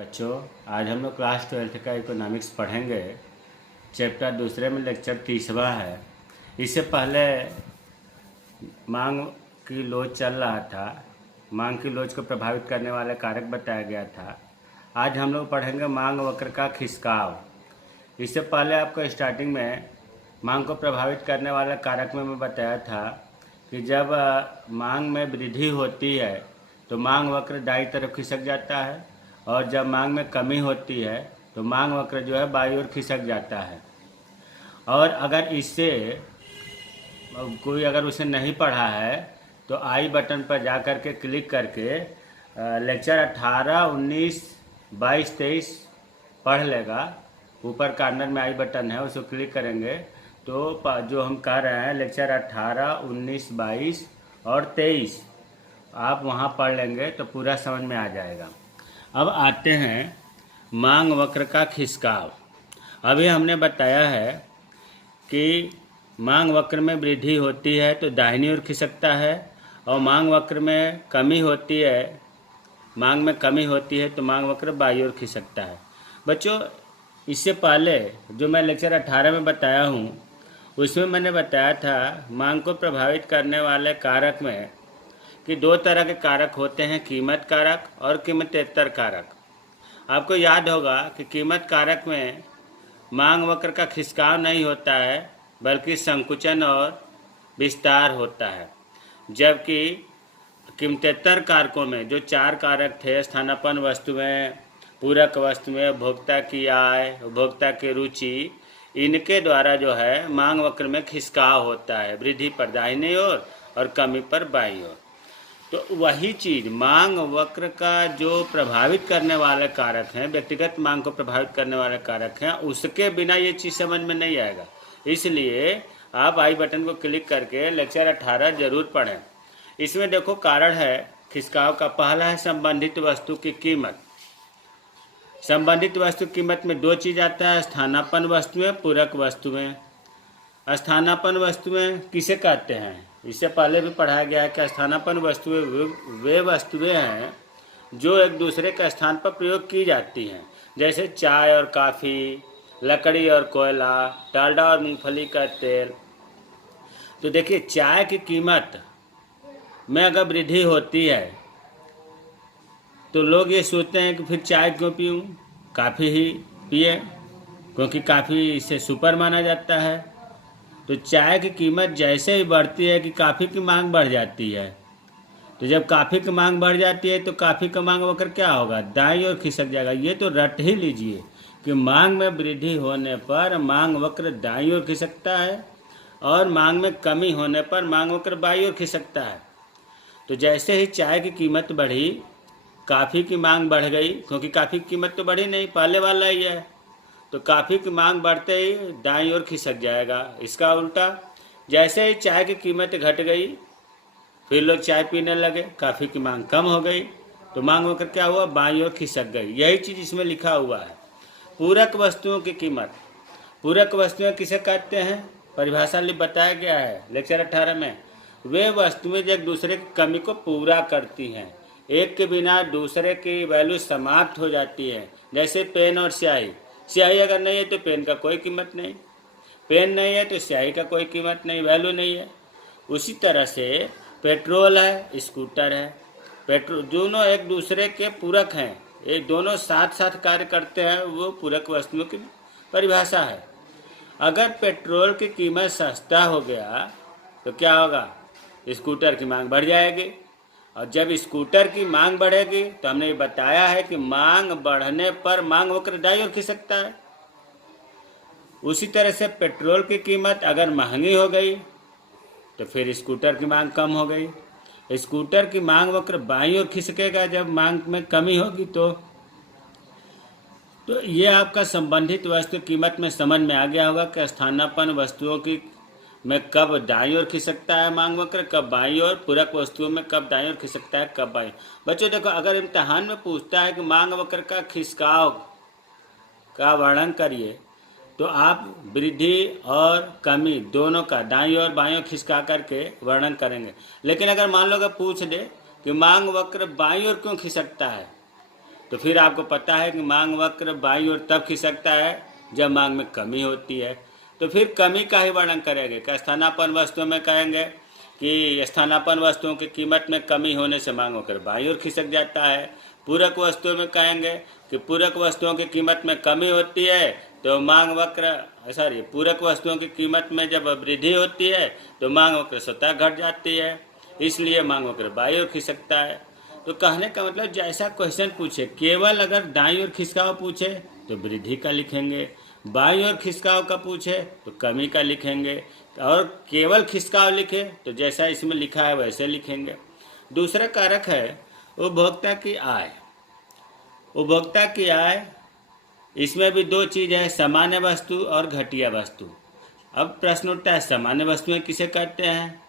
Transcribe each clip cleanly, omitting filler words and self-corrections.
बच्चों, आज हम लोग क्लास 12th का इकोनॉमिक्स पढ़ेंगे। चैप्टर दूसरे में लेक्चर 30वां है। इससे पहले मांग की लोच चल रहा था। मांग की लोच को प्रभावित करने वाले कारक बताया गया था। आज हम लोग पढ़ेंगे मांग वक्र का खिसकाव। इससे पहले आपको स्टार्टिंग में मांग को प्रभावित करने वाले कारक में मैं बताया था कि जब मांग में वृद्धि होती है तो मांग वक्र दाईं तरफ खिसक जाता है, और जब मांग में कमी होती है तो मांग वक्र जो है बाईं ओर खिसक जाता है। और अगर इससे कोई अगर उसे नहीं पढ़ा है तो आई बटन पर जा कर के क्लिक करके लेक्चर 18, 19, 22, 23 पढ़ लेगा। ऊपर कॉर्नर में आई बटन है, उसको क्लिक करेंगे तो जो हम कह रहे हैं लेक्चर 18, 19, 22 और 23 आप वहाँ पढ़ लेंगे तो पूरा समझ में आ जाएगा। अब आते हैं मांग वक्र का खिसकाव। अभी हमने बताया है कि मांग वक्र में वृद्धि होती है तो दाहिनी ओर खिसकता है, और मांग वक्र में कमी होती है, मांग में कमी होती है तो मांग वक्र बाईं ओर खिसकता है। बच्चों, इससे पहले जो मैं लेक्चर 18 में बताया हूँ उसमें मैंने बताया था मांग को प्रभावित करने वाले कारक में कि दो तरह के कारक होते हैं, कीमत कारक और कीमतेतर कारक। आपको याद होगा कि कीमत कारक में मांग वक्र का खिसकाव नहीं होता है बल्कि संकुचन और विस्तार होता है, जबकि कीमतेतर कारकों में जो चार कारक थे, स्थानापन्न वस्तुएं, पूरक वस्तुएं, उपभोक्ता की आय, उपभोक्ता की रुचि, इनके द्वारा जो है मांग वक्र में खिसकाव होता है, वृद्धि पर दाहिनी ओर और कमी पर बाईं ओर। तो वही चीज़ मांग वक्र का जो प्रभावित करने वाले कारक हैं, व्यक्तिगत मांग को प्रभावित करने वाले कारक हैं, उसके बिना ये चीज़ समझ में नहीं आएगा। इसलिए आप आई बटन को क्लिक करके लेक्चर 18 जरूर पढ़ें। इसमें देखो कारण है खिसकाव का। पहला है संबंधित वस्तु की कीमत। संबंधित वस्तु कीमत में दो चीज़ आता है, स्थानापन्न वस्तुएं, पूरक वस्तुएं। स्थानापन्न वस्तुएं किसे कहते हैं? इससे पहले भी पढ़ाया गया है कि स्थानापन्न वस्तुएं वे वस्तुएं हैं जो एक दूसरे के स्थान पर प्रयोग की जाती हैं, जैसे चाय और काफ़ी, लकड़ी और कोयला, डालडा और मूंगफली का तेल। तो देखिए, चाय की कीमत में अगर वृद्धि होती है तो लोग ये सोचते हैं कि फिर चाय क्यों पीऊँ, काफ़ी ही पिए, क्योंकि काफ़ी इसे सुपर माना जाता है। तो चाय की कीमत जैसे ही बढ़ती है कि कॉफ़ी की मांग बढ़ जाती है। तो जब कॉफ़ी की मांग बढ़ जाती है तो कॉफ़ी का मांग वक्र क्या होगा? दाईं ओर खिसक जाएगा। ये तो रट ही लीजिए कि मांग में वृद्धि होने पर मांग वक्र दाईं ओर खिसकता है, और मांग में कमी होने पर मांग वक्र बाईं ओर खिसकता है। तो जैसे ही चाय की कीमत बढ़ी, कॉफ़ी की मांग बढ़ गई, क्योंकि कॉफ़ी की कीमत तो बढ़ी नहीं, पहले वाला ही है। तो कॉफ़ी की मांग बढ़ते ही दाईं ओर खिसक जाएगा। इसका उल्टा, जैसे ही चाय की कीमत घट गई, फिर लोग चाय पीने लगे, कॉफ़ी की मांग कम हो गई, तो मांग वक्र क्या हुआ? बाईं ओर खिसक गई। यही चीज़ इसमें लिखा हुआ है। पूरक वस्तुओं की कीमत। पूरक वस्तुएं किसे कहते हैं? परिभाषा बताया गया है लेक्चर 18 में। वे वस्तुएं जो एक दूसरे की कमी को पूरा करती हैं, एक के बिना दूसरे की वैल्यू समाप्त हो जाती है। जैसे पेन और स्याही। स्याही अगर नहीं है तो पेन का कोई कीमत नहीं, पेन नहीं है तो स्याही का कोई कीमत नहीं, वैल्यू नहीं है। उसी तरह से पेट्रोल है, स्कूटर है, पेट्रोल दोनों एक दूसरे के पूरक हैं, एक दोनों साथ साथ कार्य करते हैं, वो पूरक वस्तुओं की परिभाषा है। अगर पेट्रोल की कीमत सस्ता हो गया तो क्या होगा? स्कूटर की मांग बढ़ जाएगी, और जब स्कूटर की मांग बढ़ेगी तो हमने बताया है कि मांग बढ़ने पर मांग वक्र दाईं ओर खिसकता है। उसी तरह से पेट्रोल की कीमत अगर महंगी हो गई तो फिर स्कूटर की मांग कम हो गई, स्कूटर की मांग वक्र बाईं ओर खिसकेगा जब मांग में कमी होगी। तो ये आपका संबंधित वस्तु कीमत में समझ में आ गया होगा कि स्थानापन्न वस्तुओं की में कब दाईं ओर खिसकता है मांग वक्र, कब बाईं ओर, पूरक वस्तुओं में कब दाईं ओर खिसकता है, कब बाईं। बच्चों देखो, अगर इम्तिहान में पूछता है कि मांग वक्र का खिसकाव का वर्णन करिए, तो आप वृद्धि और कमी दोनों का दाईं ओर बाईं ओर खिसका करके वर्णन करेंगे। लेकिन अगर मान लो अगर पूछ दे कि मांग वक्र बाईं ओर क्यों खिसकता है, तो फिर आपको पता है कि मांग वक्र बाईं ओर तब खिसकता है जब मांग में कमी होती है। तो फिर कमी का ही वर्णन करेंगे। क्या स्थानापन्न वस्तुओं में कहेंगे कि स्थानापन्न वस्तुओं की कीमत में कमी होने से मांग वक्र बाईं ओर खिसक जाता है। पूरक वस्तुओं में कहेंगे कि पूरक वस्तुओं की कीमत में कमी होती है तो मांग वक्र पूरक वस्तुओं की कीमत में जब वृद्धि होती है तो मांग वक्र स्वतः घट जाती है, इसलिए मांग वक्र बाईं ओर खिसकता है। तो कहने का मतलब जैसा क्वेश्चन पूछे, केवल अगर दाईं ओर खिसकाव पूछे तो वृद्धि का लिखेंगे, बाईं ओर खिसकाव का पूछे तो कमी का लिखेंगे, और केवल खिसकाव लिखे तो जैसा इसमें लिखा है वैसे लिखेंगे। दूसरा कारक है उपभोक्ता की आय। उपभोक्ता की आय, इसमें भी दो चीज़ है, सामान्य वस्तु और घटिया वस्तु। अब प्रश्न उठता है सामान्य वस्तुएं किसे कहते हैं?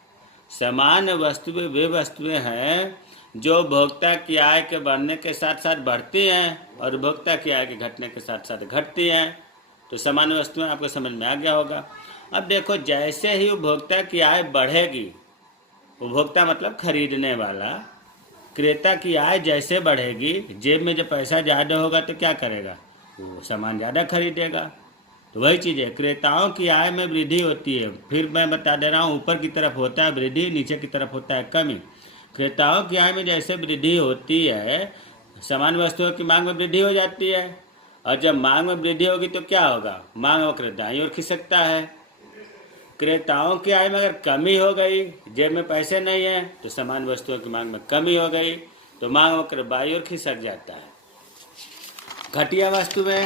सामान्य वस्तुएं वे वस्तुएं हैं जो उपभोक्ता की आय के बढ़ने के साथ साथ बढ़ती हैं और उपभोक्ता की आय के घटने के साथ साथ घटती हैं। तो सामान्य वस्तुएं आपको समझ में आ गया होगा। अब देखो, जैसे ही उपभोक्ता की आय बढ़ेगी, उपभोक्ता मतलब खरीदने वाला, क्रेता की आय जैसे बढ़ेगी, जेब में जब पैसा ज़्यादा होगा तो क्या करेगा? वो सामान ज़्यादा खरीदेगा। तो वही चीज़ है, क्रेताओं की आय में वृद्धि होती है। फिर मैं बता दे रहा हूँ, ऊपर की तरफ होता है वृद्धि, नीचे की तरफ होता है कमी। क्रेताओं की आय में जैसे वृद्धि होती है, सामान्य वस्तुओं की मांग में वृद्धि हो जाती है, और जब मांग में वृद्धि होगी तो क्या होगा? मांग वक्र दाईं ओर खिसकता है। क्रेताओं की आय में अगर कमी हो गई, जेब में पैसे नहीं है, तो सामान्य वस्तुओं की मांग में कमी हो गई, तो मांग वक्र बाईं ओर खिसक जाता है। घटिया वस्तुएं,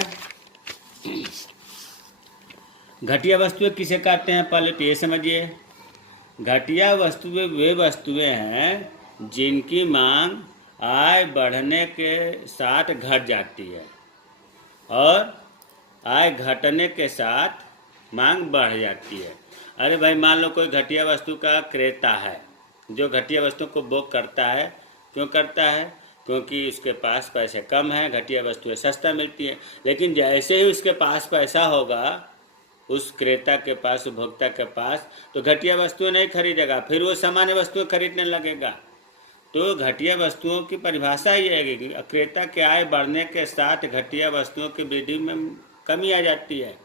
घटिया वस्तुएं किसे कहते हैं पहले तो ये समझिए। घटिया वस्तुएं वे वस्तुएं हैं जिनकी मांग आय बढ़ने के साथ घट जाती है और आय घटने के साथ मांग बढ़ जाती है। अरे भाई, मान लो कोई घटिया वस्तु का क्रेता है जो घटिया वस्तु को बुक करता है। क्यों करता है? क्योंकि उसके पास पैसे कम हैं, घटिया वस्तुएं सस्ता मिलती हैं। लेकिन जैसे ही उसके पास पैसा होगा, उस क्रेता के पास, उपभोक्ता के पास, तो घटिया वस्तुएं नहीं खरीदेगा, फिर वो सामान्य वस्तुएं खरीदने लगेगा। तो घटिया वस्तुओं की परिभाषा ये है कि क्रेता की आय बढ़ने के साथ घटिया वस्तुओं की वृद्धि में कमी आ जाती है।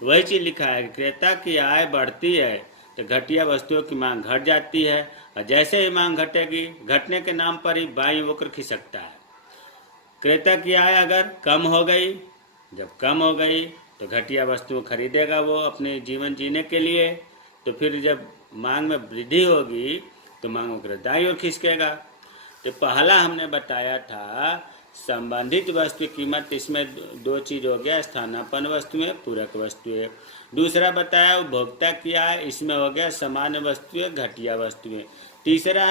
तो वही चीज़ लिखा है, क्रेता की आय बढ़ती है तो घटिया वस्तुओं की मांग घट जाती है, और जैसे ही मांग घटेगी, घटने के नाम पर ही बाईं वक्र खिसकता है। क्रेता की आय अगर कम हो गई, जब कम हो गई तो घटिया वस्तुएं खरीदेगा वो अपने जीवन जीने के लिए। तो फिर जब मांग में वृद्धि होगी तो मांग वक्र दाईं ओर खिसकेगा। तो पहला हमने बताया था संबंधित वस्तु कीमत, इसमें दो चीज़ हो गया, स्थानापन्न वस्तुएं, पूरक वस्तुएं। दूसरा बताया उपभोक्ता की आय, इसमें हो गया सामान्य वस्तुएं, घटिया वस्तुएं। तीसरा